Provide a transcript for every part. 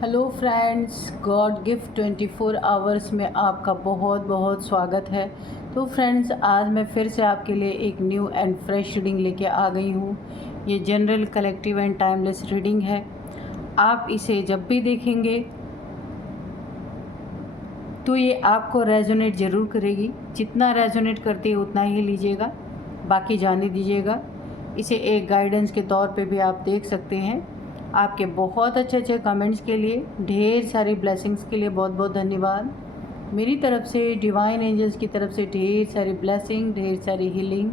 Hello friends, God gift 24 hours में आपका बहुत बहुत स्वागत है। तो फ्रेंड्स, आज मैं फिर से आपके लिए एक न्यू एंड फ्रेश रीडिंग लेके आ गई हूँ। ये general, collective and timeless reading है। आप इसे जब भी देखेंगे तो ये आपको रेजोनेट ज़रूर करेगी। जितना रेजोनेट करती है उतना ही लीजिएगा, बाकी जाने दीजिएगा। इसे एक गाइडेंस के तौर पे भी आप देख सकते हैं। आपके बहुत अच्छे अच्छे कमेंट्स के लिए, ढेर सारी ब्लेसिंग्स के लिए बहुत बहुत धन्यवाद। मेरी तरफ से, डिवाइन एंजल्स की तरफ से ढेर सारी ब्लेसिंग, ढेर सारी हीलिंग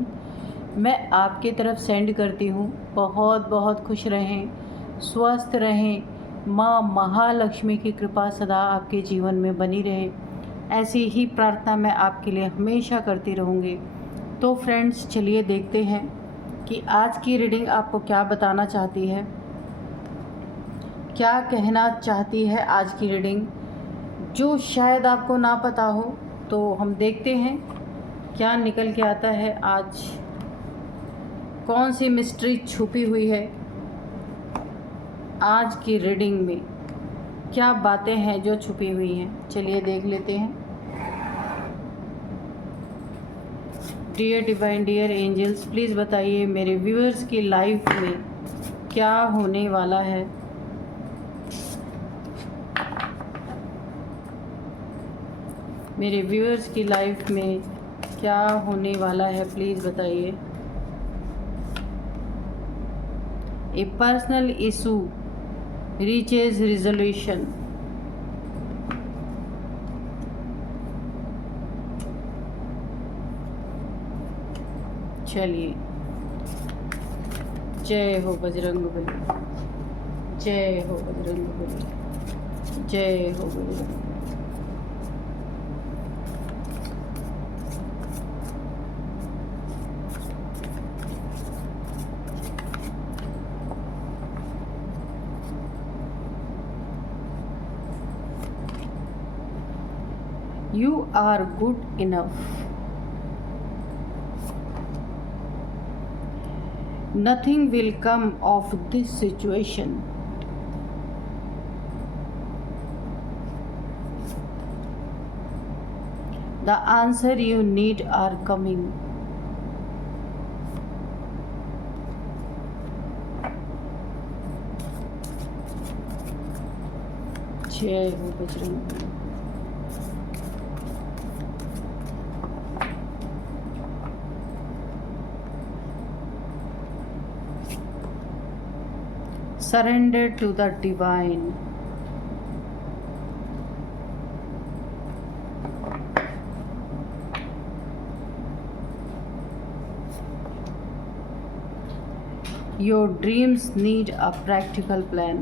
मैं आपके तरफ सेंड करती हूँ। बहुत बहुत खुश रहें, स्वस्थ रहें। माँ महालक्ष्मी की कृपा सदा आपके जीवन में बनी रहे, ऐसी ही प्रार्थना मैं आपके लिए हमेशा करती रहूँगी। तो फ्रेंड्स, चलिए देखते हैं कि आज की रीडिंग आपको क्या बताना चाहती है, क्या कहना चाहती है आज की रीडिंग, जो शायद आपको ना पता हो। तो हम देखते हैं क्या निकल के आता है। आज कौन सी मिस्ट्री छुपी हुई है आज की रीडिंग में, क्या बातें हैं जो छुपी हुई हैं। चलिए देख लेते हैं। Dear divine, dear angels, please बताइए मेरे व्यूअर्स की लाइफ में क्या होने वाला है। मेरे व्यूअर्स की लाइफ में क्या होने वाला है, प्लीज़ बताइए। ए पर्सनल इशू रीचेज रिजोल्यूशन। चलिए, जय हो बजरंगबली, जय हो बजरंगबली, जय हो Bajrang. You are good enough. Nothing will come of this situation. The answer you need are coming. जय हो Bajrang. Surrender to the divine. Your dreams need a practical plan.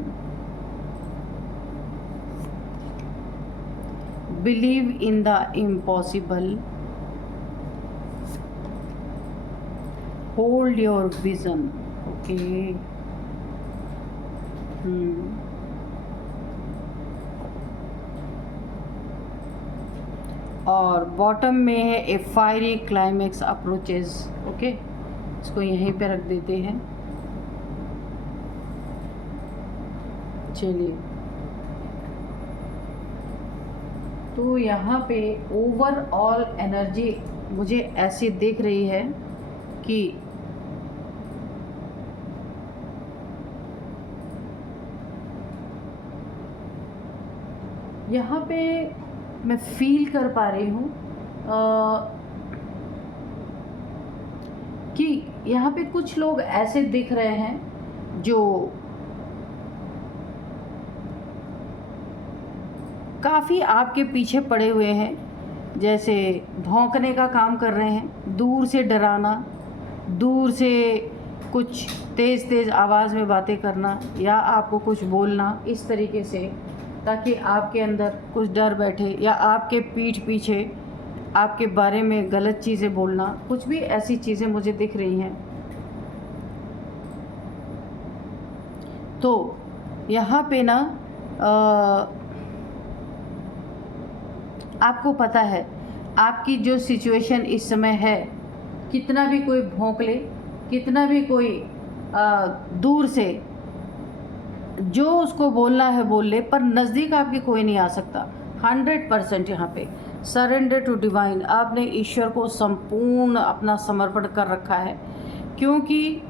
Believe in the impossible. Hold your vision. Okay. और bottom में है a fiery climax approaches. Okay, इसको यहीं पे रख देते हैं। चलिए, तो यहाँ पे ओवरऑल एनर्जी मुझे ऐसी दिख रही है कि यहाँ पे मैं फील कर पा रही हूँ कि यहाँ पे कुछ लोग ऐसे दिख रहे हैं जो काफ़ी आपके पीछे पड़े हुए हैं, जैसे भौंकने का काम कर रहे हैं, दूर से डराना, दूर से कुछ तेज़ तेज़ आवाज़ में बातें करना या आपको कुछ बोलना इस तरीके से, ताकि आपके अंदर कुछ डर बैठे, या आपके पीठ पीछे आपके बारे में गलत चीज़ें बोलना, कुछ भी ऐसी चीज़ें मुझे दिख रही हैं। तो यहाँ पे ना आपको पता है आपकी जो सिचुएशन इस समय है, कितना भी कोई भौंक ले, कितना भी कोई दूर से जो उसको बोलना है बोल ले, पर नज़दीक आपके कोई नहीं आ सकता। 100% यहाँ पे सरेंडर टू डिवाइन, आपने ईश्वर को संपूर्ण अपना समर्पण कर रखा है, क्योंकि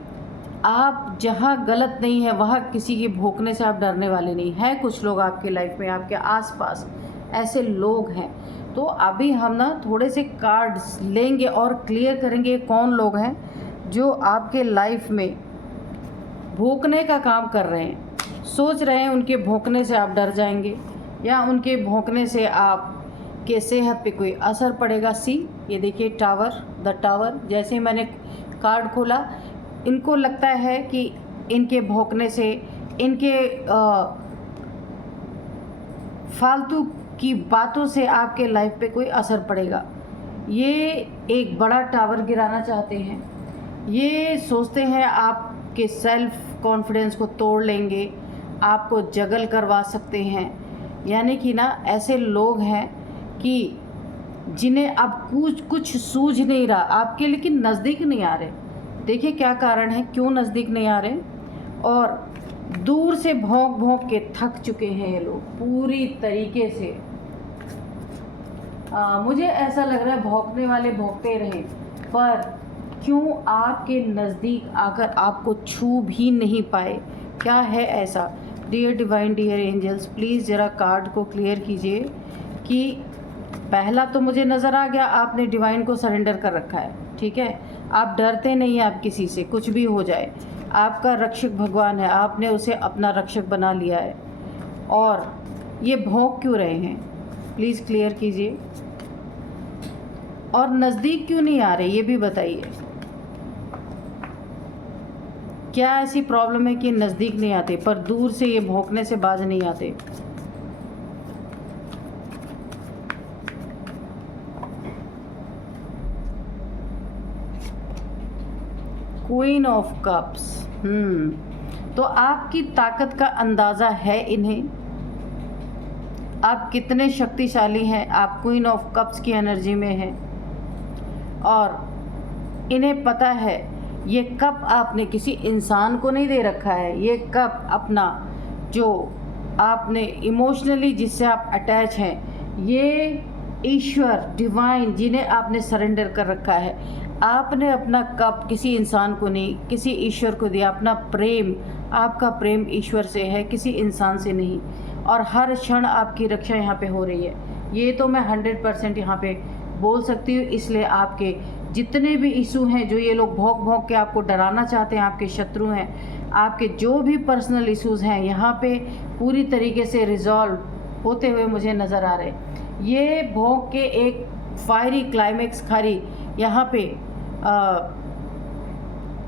आप जहाँ गलत नहीं है वहाँ किसी के भोंकने से आप डरने वाले नहीं हैं। कुछ लोग आपके लाइफ में, आपके आसपास ऐसे लोग हैं। तो अभी हम ना थोड़े से कार्ड्स लेंगे और क्लियर करेंगे कौन लोग हैं जो आपके लाइफ में भोंकने का काम कर रहे हैं। सोच रहे हैं उनके भौंकने से आप डर जाएंगे या उनके भौंकने से आप के सेहत पे कोई असर पड़ेगा। सी, ये देखिए टावर, द टावर। जैसे ही मैंने कार्ड खोला, इनको लगता है कि इनके भौंकने से, इनके फालतू की बातों से आपके लाइफ पे कोई असर पड़ेगा। ये एक बड़ा टावर गिराना चाहते हैं। ये सोचते हैं आपके सेल्फ कॉन्फिडेंस को तोड़ लेंगे, आपको जगल करवा सकते हैं। यानी कि ना ऐसे लोग हैं कि जिन्हें अब कुछ सूझ नहीं रहा आपके, लेकिन नज़दीक नहीं आ रहे। देखिए क्या कारण है, क्यों नज़दीक नहीं आ रहे। और दूर से भौंक भौंक के थक चुके हैं ये लोग पूरी तरीके से। मुझे ऐसा लग रहा है भौंकने वाले भौंकते रहें, पर क्यों आपके नज़दीक आकर आपको छू भी नहीं पाए। क्या है ऐसा। Dear divine, dear angels, please ज़रा कार्ड को क्लियर कीजिए कि पहला तो मुझे नज़र आ गया आपने डिवाइन को सरेंडर कर रखा है, ठीक है। आप डरते नहीं हैं, आप किसी से कुछ भी हो जाए। आपका रक्षक भगवान है, आपने उसे अपना रक्षक बना लिया है। और ये भौंक क्यों रहे हैं, प्लीज़ क्लियर कीजिए। और नज़दीक क्यों नहीं आ रहे, ये भी बताइए। क्या ऐसी प्रॉब्लम है कि नज़दीक नहीं आते, पर दूर से ये भौंकने से बाज नहीं आते। Queen of cups. तो आपकी ताकत का अंदाज़ा है इन्हें, आप कितने शक्तिशाली हैं। आप क्वीन ऑफ कप्स की एनर्जी में हैं और इन्हें पता है ये कप आपने किसी इंसान को नहीं दे रखा है। ये कप अपना, जो आपने इमोशनली जिससे आप अटैच हैं, ये ईश्वर डिवाइन जिन्हें आपने सरेंडर कर रखा है। आपने अपना कप किसी इंसान को नहीं, किसी ईश्वर को दिया। अपना प्रेम, आपका प्रेम ईश्वर से है, किसी इंसान से नहीं। और हर क्षण आपकी रक्षा यहाँ पे हो रही है। ये तो मैं 100% यहाँ पे बोल सकती हूँ। इसलिए आपके जितने भी इशू हैं, जो ये लोग भौंक भौंक के आपको डराना चाहते हैं, आपके शत्रु हैं, आपके जो भी पर्सनल इश्यूज़ हैं, यहाँ पे पूरी तरीके से रिजॉल्व होते हुए मुझे नज़र आ रहे। ये भौंक के एक फायरी क्लाइमेक्स खारी यहाँ पे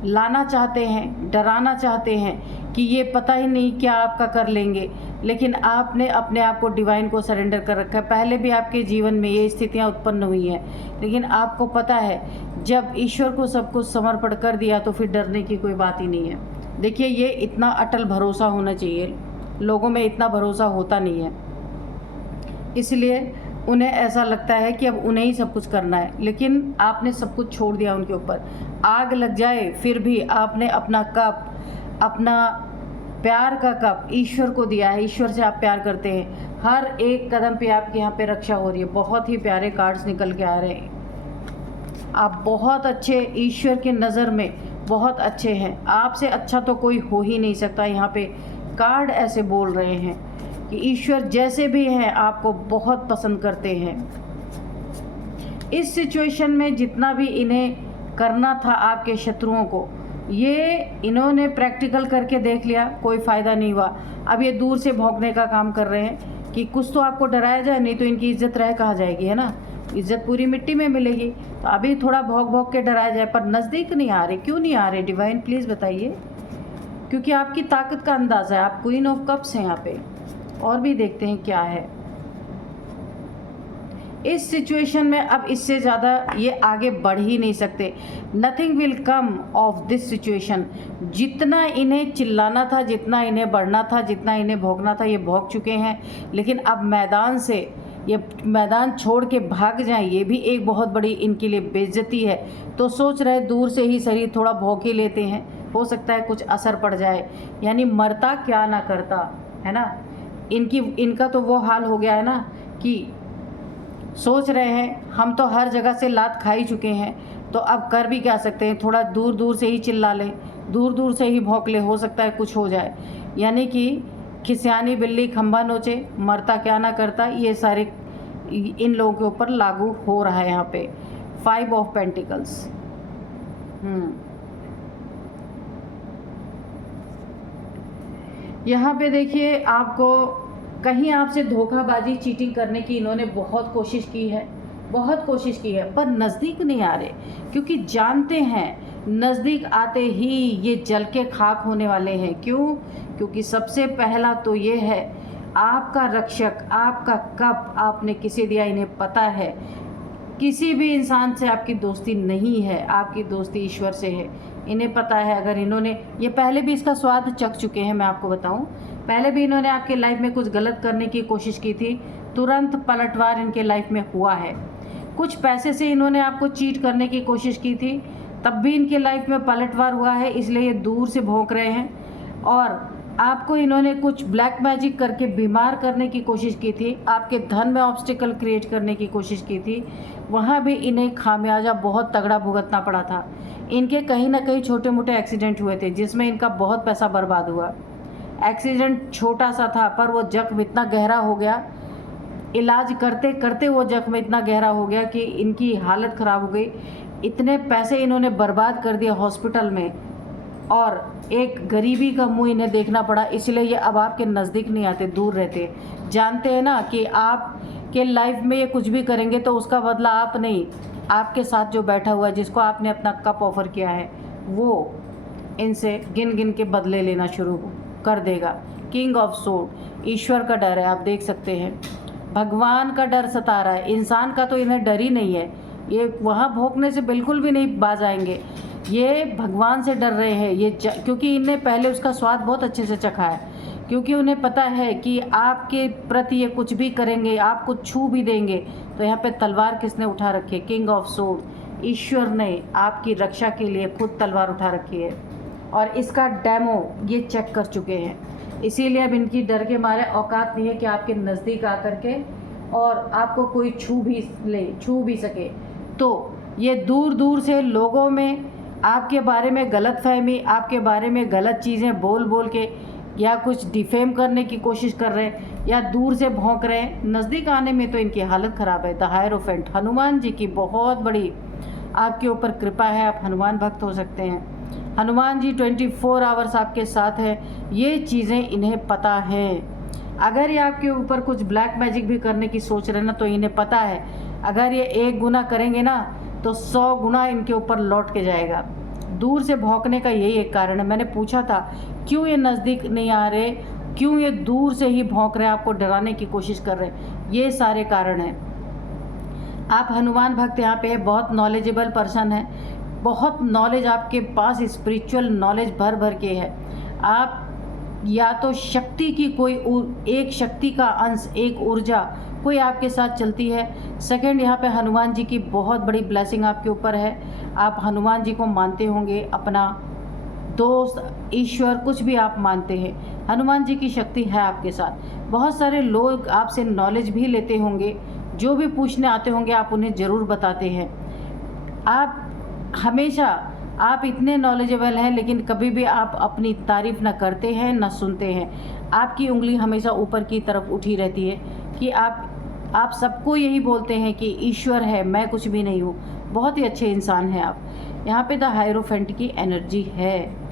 लाना चाहते हैं, डराना चाहते हैं कि ये पता ही नहीं क्या आपका कर लेंगे। लेकिन आपने अपने आप को डिवाइन को सरेंडर कर रखा है। पहले भी आपके जीवन में ये स्थितियाँ उत्पन्न हुई हैं, लेकिन आपको पता है जब ईश्वर को सब कुछ समर्पण कर दिया तो फिर डरने की कोई बात ही नहीं है। देखिए, ये इतना अटल भरोसा होना चाहिए, लोगों में इतना भरोसा होता नहीं है, इसलिए उन्हें ऐसा लगता है कि अब उन्हें ही सब कुछ करना है। लेकिन आपने सब कुछ छोड़ दिया उनके ऊपर। आग लग जाए फिर भी आपने अपना कप, अपना प्यार का कप ईश्वर को दिया है। ईश्वर से आप प्यार करते हैं। हर एक कदम पे आपके यहाँ पे रक्षा हो रही है। बहुत ही प्यारे कार्ड्स निकल के आ रहे हैं। आप बहुत अच्छे, ईश्वर की नज़र में बहुत अच्छे हैं। आपसे अच्छा तो कोई हो ही नहीं सकता। यहाँ पे कार्ड ऐसे बोल रहे हैं कि ईश्वर जैसे भी हैं आपको बहुत पसंद करते हैं। इस सिचुएशन में जितना भी इन्हें करना था आपके शत्रुओं को, ये इन्होंने प्रैक्टिकल करके देख लिया, कोई फ़ायदा नहीं हुआ। अब ये दूर से भौंकने का काम कर रहे हैं कि कुछ तो आपको डराया जाए, नहीं तो इनकी इज्जत रह कहाँ जाएगी, है ना। इज्जत पूरी मिट्टी में मिलेगी। तो अभी थोड़ा भौंक भौंक के डराया जाए, पर नज़दीक नहीं आ रहे। क्यों नहीं आ रहे डिवाइन, प्लीज़ बताइए। क्योंकि आपकी ताकत का अंदाज़ा है। आप क्वीन ऑफ कप्स हैं यहाँ पे। और भी देखते हैं क्या है इस सिचुएशन में। अब इससे ज़्यादा ये आगे बढ़ ही नहीं सकते। Nothing will come of this situation. जितना इन्हें चिल्लाना था, जितना इन्हें बढ़ना था, जितना इन्हें भौंकना था, ये भौंक चुके हैं। लेकिन अब मैदान से ये मैदान छोड़ के भाग जाएं, ये भी एक बहुत बड़ी इनके लिए बेइज्जती है। तो सोच रहे दूर से ही शरीर थोड़ा भौंके लेते हैं, हो सकता है कुछ असर पड़ जाए, यानी मरता क्या ना करता, है ना। इनका तो वो हाल हो गया है ना कि सोच रहे हैं हम तो हर जगह से लात खा ही चुके हैं, तो अब कर भी क्या सकते हैं, थोड़ा दूर दूर से ही चिल्ला लें, दूर दूर से ही भौंक ले, हो सकता है कुछ हो जाए। यानी कि खिसियानी बिल्ली खंभा नोचे, मरता क्या ना करता, ये सारे इन लोगों के ऊपर लागू हो रहा है। यहाँ पे 5 ऑफ पेंटिकल्स। यहाँ पे देखिए, आपको कहीं आपसे धोखाबाजी चीटिंग करने की इन्होंने बहुत कोशिश की है, बहुत कोशिश की है, पर नज़दीक नहीं आ रहे, क्योंकि जानते हैं नज़दीक आते ही ये जल के खाक होने वाले हैं। क्यों? क्योंकि सबसे पहला तो ये है, आपका रक्षक, आपका कप आपने किसे दिया, इन्हें पता है। किसी भी इंसान से आपकी दोस्ती नहीं है, आपकी दोस्ती ईश्वर से है, इन्हें पता है। अगर इन्होंने ये पहले भी इसका स्वाद चख चुके हैं, मैं आपको बताऊं, पहले भी इन्होंने आपके लाइफ में कुछ गलत करने की कोशिश की थी, तुरंत पलटवार इनके लाइफ में हुआ है। कुछ पैसे से इन्होंने आपको चीट करने की कोशिश की थी, तब भी इनके लाइफ में पलटवार हुआ है, इसलिए ये दूर से भौंक रहे हैं। और आपको इन्होंने कुछ ब्लैक मैजिक करके बीमार करने की कोशिश की थी, आपके धन में ऑब्स्टिकल क्रिएट करने की कोशिश की थी, वहाँ भी इन्हें खामियाजा बहुत तगड़ा भुगतना पड़ा था। इनके कहीं ना कहीं छोटे मोटे एक्सीडेंट हुए थे, जिसमें इनका बहुत पैसा बर्बाद हुआ। एक्सीडेंट छोटा सा था, पर वो जख्म इतना गहरा हो गया, इलाज करते करते वो जख्म इतना गहरा हो गया कि इनकी हालत ख़राब हो गई। इतने पैसे इन्होंने बर्बाद कर दिए हॉस्पिटल में, और एक गरीबी का मुंह इन्हें देखना पड़ा, इसलिए ये अब आपके नज़दीक नहीं आते, दूर रहते। जानते हैं ना कि आप के लाइफ में ये कुछ भी करेंगे तो उसका बदला आप नहीं, आपके साथ जो बैठा हुआ है, जिसको आपने अपना कप ऑफर किया है, वो इनसे गिन गिन के बदले लेना शुरू कर देगा। किंग ऑफ सोर्ड, ईश्वर का डर है, आप देख सकते हैं, भगवान का डर सता रहा है। इंसान का तो इन्हें डर ही नहीं है, ये वहाँ भौंकने से बिल्कुल भी नहीं बाज आएंगे, ये भगवान से डर रहे हैं। ये क्योंकि इन्हें पहले उसका स्वाद बहुत अच्छे से चखा है, क्योंकि उन्हें पता है कि आपके प्रति ये कुछ भी करेंगे, आपको छू भी देंगे। तो यहाँ पे तलवार किसने उठा रखी है? किंग ऑफ सोर्ड, ईश्वर ने आपकी रक्षा के लिए खुद तलवार उठा रखी है, और इसका डेमो ये चेक कर चुके हैं। इसीलिए अब इनकी डर के मारे औकात नहीं है कि आपके नज़दीक आकर के और आपको कोई छू भी सके। तो ये दूर दूर से लोगों में आपके बारे में गलतफहमी, आपके बारे में गलत चीज़ें बोल बोल के या कुछ डिफेम करने की कोशिश कर रहे हैं, या दूर से भौंक रहे हैं। नज़दीक आने में तो इनकी हालत ख़राब है। द हायरोफेंट, हनुमान जी की बहुत बड़ी आपके ऊपर कृपा है, आप हनुमान भक्त हो सकते हैं। हनुमान जी 24 आवर्स आपके साथ हैं, ये चीज़ें इन्हें पता है। अगर ये आपके ऊपर कुछ ब्लैक मैजिक भी करने की सोच रहे हैं ना, तो इन्हें पता है अगर ये 1 गुना करेंगे ना तो 100 गुना इनके ऊपर लौट के जाएगा। दूर से भौंकने का यही एक कारण है। मैंने पूछा था क्यों ये नज़दीक नहीं आ रहे, क्यों ये दूर से ही भौंक रहे हैं, आपको डराने की कोशिश कर रहे हैं, ये सारे कारण हैं। आप हनुमान भक्त यहाँ पे बहुत नॉलेजेबल पर्सन है, बहुत नॉलेज आपके पास, स्पिरिचुअल नॉलेज भर भर के है। आप या तो शक्ति की कोई एक शक्ति का अंश, एक ऊर्जा कोई आपके साथ चलती है। सेकंड, यहाँ पे हनुमान जी की बहुत बड़ी ब्लेसिंग आपके ऊपर है। आप हनुमान जी को मानते होंगे, अपना दोस्त, ईश्वर, कुछ भी आप मानते हैं, हनुमान जी की शक्ति है आपके साथ। बहुत सारे लोग आपसे नॉलेज भी लेते होंगे, जो भी पूछने आते होंगे आप उन्हें ज़रूर बताते हैं। आप हमेशा, आप इतने नॉलेजेबल हैं, लेकिन कभी भी आप अपनी तारीफ़ ना करते हैं ना सुनते हैं। आपकी उंगली हमेशा ऊपर की तरफ उठी रहती है कि आप सबको यही बोलते हैं कि ईश्वर है, मैं कुछ भी नहीं हूँ। बहुत ही अच्छे इंसान हैं आप। यहाँ पे द हायरोफेंट की एनर्जी है।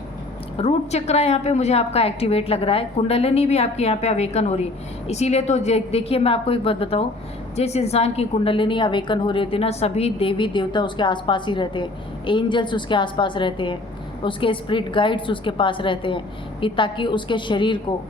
रूट चक्रा यहाँ पे मुझे आपका एक्टिवेट लग रहा है। कुंडलिनी भी आपकी यहाँ पे अवेकन हो रही है। इसीलिए तो देखिए, मैं आपको एक बात बताऊँ, जिस इंसान की कुंडलिनी अवेकन हो रही थी ना, सभी देवी देवता उसके आसपास ही रहते हैं, एंजल्स उसके आसपास रहते हैं, उसके स्पिरिट गाइड्स उसके पास रहते हैं, कि ताकि उसके शरीर को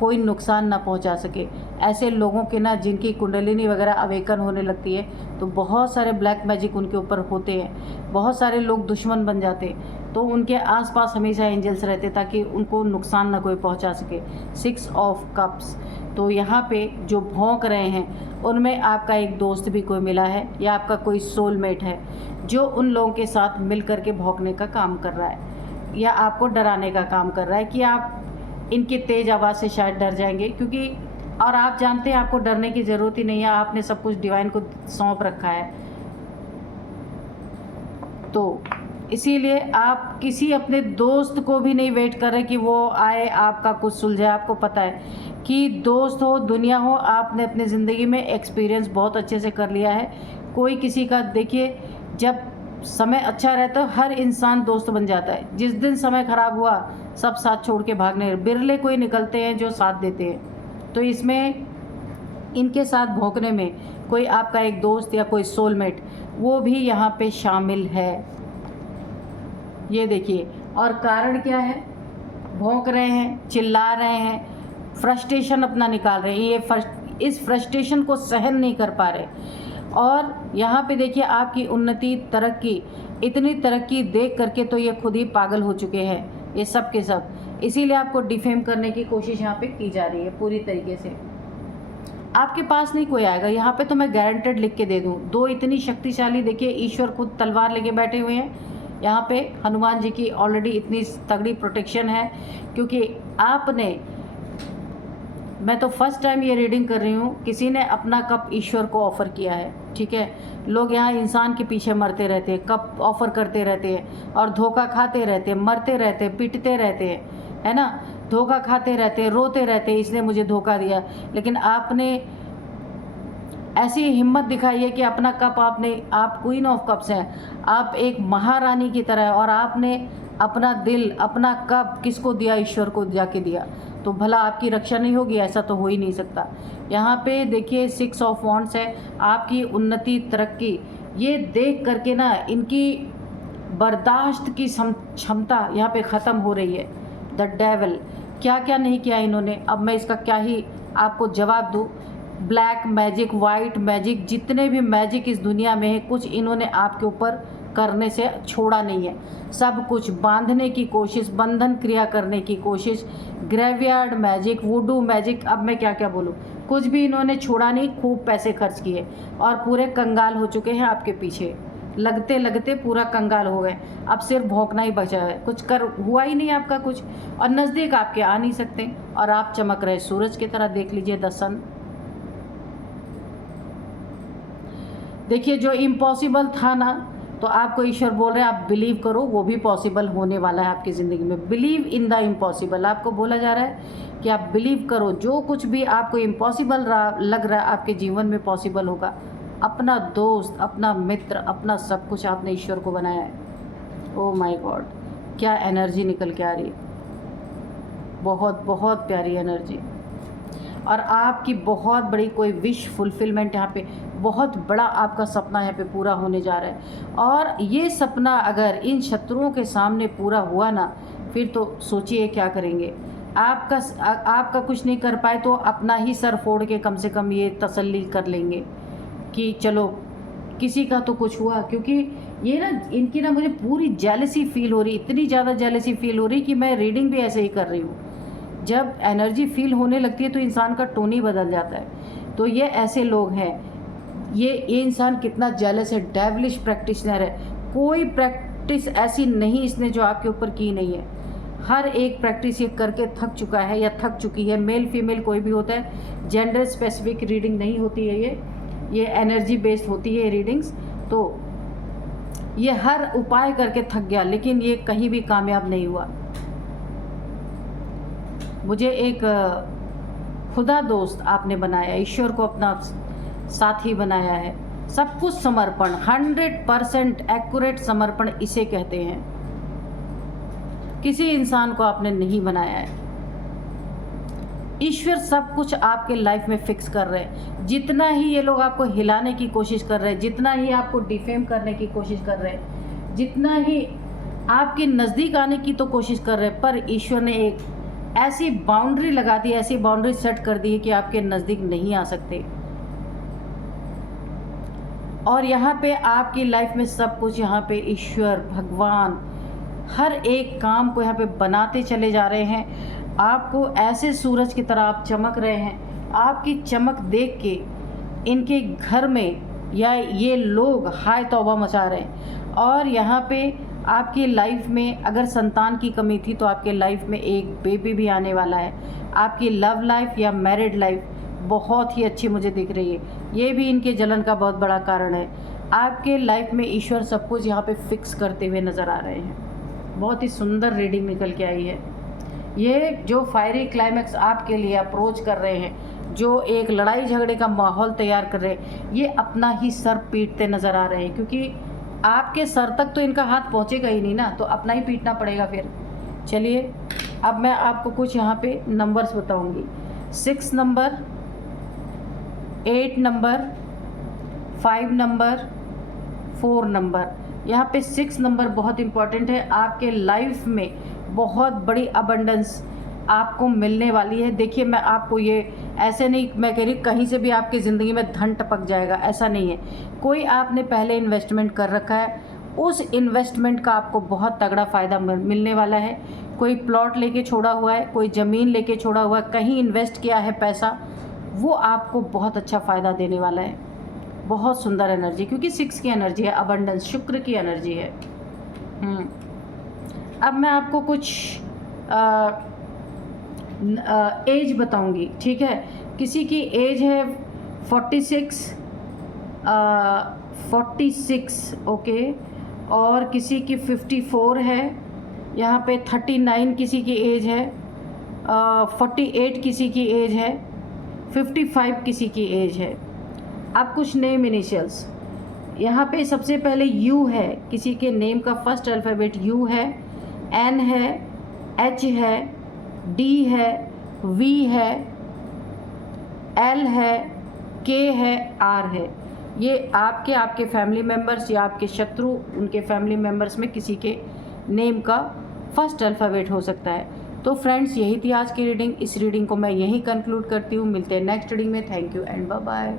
कोई नुकसान ना पहुंचा सके। ऐसे लोगों के ना, जिनकी कुंडलिनी वगैरह अवेकन होने लगती है, तो बहुत सारे ब्लैक मैजिक उनके ऊपर होते हैं, बहुत सारे लोग दुश्मन बन जाते हैं। तो उनके आसपास हमेशा एंजल्स रहते ताकि उनको नुकसान ना कोई पहुंचा सके। 6 ऑफ कप्स, तो यहाँ पे जो भौंक रहे हैं उनमें आपका एक दोस्त भी कोई मिला है या आपका कोई सोलमेट है जो उन लोगों के साथ मिल कर के भौंकने का काम कर रहा है या आपको डराने का काम कर रहा है कि आप इनकी तेज़ आवाज़ से शायद डर जाएंगे, क्योंकि और आप जानते हैं आपको डरने की ज़रूरत ही नहीं है, आपने सब कुछ डिवाइन को सौंप रखा है। तो इसीलिए आप किसी अपने दोस्त को भी नहीं वेट कर रहे कि वो आए आपका कुछ सुलझे। आपको पता है कि दोस्त हो दुनिया हो, आपने अपनी ज़िंदगी में एक्सपीरियंस बहुत अच्छे से कर लिया है। कोई किसी का, देखिए जब समय अच्छा रहता है हर इंसान दोस्त बन जाता है, जिस दिन समय ख़राब हुआ सब साथ छोड़ के भागने, बिरले कोई निकलते हैं जो साथ देते हैं। तो इसमें इनके साथ भौंकने में कोई आपका एक दोस्त या कोई सोलमेट वो भी यहाँ पे शामिल है। ये देखिए, और कारण क्या है, भौंक रहे हैं, चिल्ला रहे हैं, फ्रस्ट्रेशन अपना निकाल रहे हैं, इस फ्रस्ट्रेशन को सहन नहीं कर पा रहे। और यहाँ पे देखिए आपकी उन्नति, तरक्की, इतनी तरक्की देख करके तो ये खुद ही पागल हो चुके हैं ये सब के सब। इसीलिए आपको डिफेम करने की कोशिश यहाँ पे की जा रही है पूरी तरीके से। आपके पास नहीं कोई आएगा यहाँ पे, तो मैं गारंटेड लिख के दे दूँ। दो इतनी शक्तिशाली, देखिए ईश्वर खुद तलवार लेके बैठे हुए हैं यहाँ पे, हनुमान जी की ऑलरेडी इतनी तगड़ी प्रोटेक्शन है, क्योंकि आपने, मैं तो फर्स्ट टाइम ये रीडिंग कर रही हूँ, किसी ने अपना कप ईश्वर को ऑफ़र किया है। ठीक है, लोग यहाँ इंसान के पीछे मरते रहते हैं, कप ऑफ़र करते रहते हैं और धोखा खाते रहते हैं, मरते रहते हैं, पिटते रहते हैं, है ना, धोखा खाते रहते हैं, रोते रहते हैं, इसने मुझे धोखा दिया। लेकिन आपने ऐसी हिम्मत दिखाई है कि अपना कप आपने, आप क्वीन ऑफ कप्स हैं, आप एक महारानी की तरह, और आपने अपना दिल, अपना कप किसको दिया, ईश्वर को जाके दिया। तो भला आपकी रक्षा नहीं होगी? ऐसा तो हो ही नहीं सकता। यहाँ पे देखिए 6 ऑफ वॉन्ड्स है, आपकी उन्नति, तरक्की, ये देख करके ना इनकी बर्दाश्त की क्षमता यहाँ पे ख़त्म हो रही है। द डेविल, क्या क्या नहीं किया इन्होंने, अब मैं इसका क्या ही आपको जवाब दूँ। ब्लैक मैजिक, वाइट मैजिक, जितने भी मैजिक इस दुनिया में है, कुछ इन्होंने आपके ऊपर करने से छोड़ा नहीं है। सब कुछ बांधने की कोशिश, बंधन क्रिया करने की कोशिश, ग्रेवयार्ड मैजिक, वुडू मैजिक, अब मैं क्या क्या बोलूँ, कुछ भी इन्होंने छोड़ा नहीं। खूब पैसे खर्च किए और पूरे कंगाल हो चुके हैं आपके पीछे, लगते लगते पूरा कंगाल हो गए। अब सिर्फ भौंकना ही बचा है, कुछ कर हुआ ही नहीं आपका कुछ, और नज़दीक आपके आ नहीं सकते, और आप चमक रहे सूरज की तरह। देख लीजिए द सन। देखिए जो इम्पॉसिबल था ना, तो आपको ईश्वर बोल रहे हैं आप बिलीव करो, वो भी पॉसिबल होने वाला है आपकी ज़िंदगी में। बिलीव इन द इम्पॉसिबल, आपको बोला जा रहा है कि आप बिलीव करो, जो कुछ भी आपको इम्पॉसिबल लग रहा है आपके जीवन में पॉसिबल होगा। अपना दोस्त, अपना मित्र, अपना सब कुछ आपने ईश्वर को बनाया है। ओह माय गॉड, क्या एनर्जी निकल के आ रही है, बहुत बहुत प्यारी एनर्जी। और आपकी बहुत बड़ी कोई विश फुलफिलमेंट यहाँ पे, बहुत बड़ा आपका सपना यहाँ पे पूरा होने जा रहा है। और ये सपना अगर इन शत्रुओं के सामने पूरा हुआ ना, फिर तो सोचिए क्या करेंगे। आपका कुछ नहीं कर पाए तो अपना ही सर फोड़ के कम से कम ये तसल्ली कर लेंगे कि चलो किसी का तो कुछ हुआ। क्योंकि ये ना इनकी ना मुझे पूरी जेलसी फील हो रही, इतनी ज़्यादा जेलसी फील हो रही कि मैं रीडिंग भी ऐसे ही कर रही हूँ। जब एनर्जी फील होने लगती है तो इंसान का टोन ही बदल जाता है। तो ये ऐसे लोग हैं, ये इंसान कितना जेलस है, डेविलिश प्रैक्टिशनर है। कोई प्रैक्टिस ऐसी नहीं इसने जो आपके ऊपर की नहीं है, हर एक प्रैक्टिस ये करके थक चुका है या थक चुकी है। मेल फीमेल कोई भी होता है, जेंडर स्पेसिफिक रीडिंग नहीं होती है ये एनर्जी बेस्ड होती है रीडिंग्स। तो ये हर उपाय करके थक गया, लेकिन ये कहीं भी कामयाब नहीं हुआ। मुझे एक खुदा दोस्त आपने बनाया, ईश्वर को अपना साथी बनाया है। सब कुछ समर्पण, 100% एक्यूरेट समर्पण इसे कहते हैं। किसी इंसान को आपने नहीं बनाया है, ईश्वर सब कुछ आपके लाइफ में फिक्स कर रहे हैं। जितना ही ये लोग आपको हिलाने की कोशिश कर रहे हैं, जितना ही आपको डिफेम करने की कोशिश कर रहे हैं, जितना ही आपके नज़दीक आने की तो कोशिश कर रहे हैं, पर ईश्वर ने एक ऐसी बाउंड्री लगा दी, ऐसी बाउंड्री सेट कर दी है कि आपके नज़दीक नहीं आ सकते। और यहाँ पे आपकी लाइफ में सब कुछ, यहाँ पे ईश्वर भगवान हर एक काम को यहाँ पे बनाते चले जा रहे हैं। आपको ऐसे सूरज की तरह आप चमक रहे हैं आपकी चमक देख के इनके घर में या ये लोग हाय तौबा मचा रहे हैं। और यहाँ पे आपकी लाइफ में अगर संतान की कमी थी तो आपके लाइफ में एक बेबी भी आने वाला है। आपकी लव लाइफ या मैरिड लाइफ बहुत ही अच्छी मुझे दिख रही है। ये भी इनके जलन का बहुत बड़ा कारण है। आपके लाइफ में ईश्वर सब कुछ यहाँ पे फिक्स करते हुए नज़र आ रहे हैं। बहुत ही सुंदर रीडिंग निकल के आई है। ये जो फायरी क्लाइमैक्स आपके लिए अप्रोच कर रहे हैं, जो एक लड़ाई झगड़े का माहौल तैयार कर रहे हैं, ये अपना ही सर पीटते नज़र आ रहे हैं, क्योंकि आपके सर तक तो इनका हाथ पहुँचेगा ही नहीं ना, तो अपना ही पीटना पड़ेगा फिर। चलिए अब मैं आपको कुछ यहाँ पे नंबर्स बताऊँगी। 6 नंबर, 8 नंबर, 5 नंबर, 4 नंबर। यहाँ पे 6 नंबर बहुत इम्पॉर्टेंट है। आपके लाइफ में बहुत बड़ी अबंडेंस आपको मिलने वाली है। देखिए मैं आपको ये ऐसे नहीं मैं कह रही कहीं से भी आपकी ज़िंदगी में धन टपक जाएगा, ऐसा नहीं है। कोई आपने पहले इन्वेस्टमेंट कर रखा है, उस इन्वेस्टमेंट का आपको बहुत तगड़ा फ़ायदा मिलने वाला है। कोई प्लॉट लेके छोड़ा हुआ है, कोई ज़मीन लेके छोड़ा हुआ है, कहीं इन्वेस्ट किया है पैसा, वो आपको बहुत अच्छा फ़ायदा देने वाला है। बहुत सुंदर एनर्जी, क्योंकि 6 की एनर्जी है, अबंडेंस, शुक्र की एनर्जी है। अब मैं आपको कुछ एज बताऊंगी, ठीक है। किसी की एज है 46 ओके, और किसी की 54 है। यहाँ पे 39 किसी की एज है, 48 किसी की एज है, 55 किसी की एज है। अब कुछ नेम इनिशियल्स। यहाँ पे सबसे पहले यू है, किसी के नेम का फर्स्ट अल्फ़ाबेट यू है, एन है, एच है, डी है, वी है, एल है, के है, आर है। ये आपके फैमिली मेम्बर्स या आपके शत्रु, उनके फैमिली मेम्बर्स में किसी के नेम का फर्स्ट अल्फ़ाबेट हो सकता है। तो फ्रेंड्स, यही थी आज की रीडिंग। इस रीडिंग को मैं यहीं कंक्लूड करती हूँ। मिलते हैं नेक्स्ट रीडिंग में। Thank you and bye bye.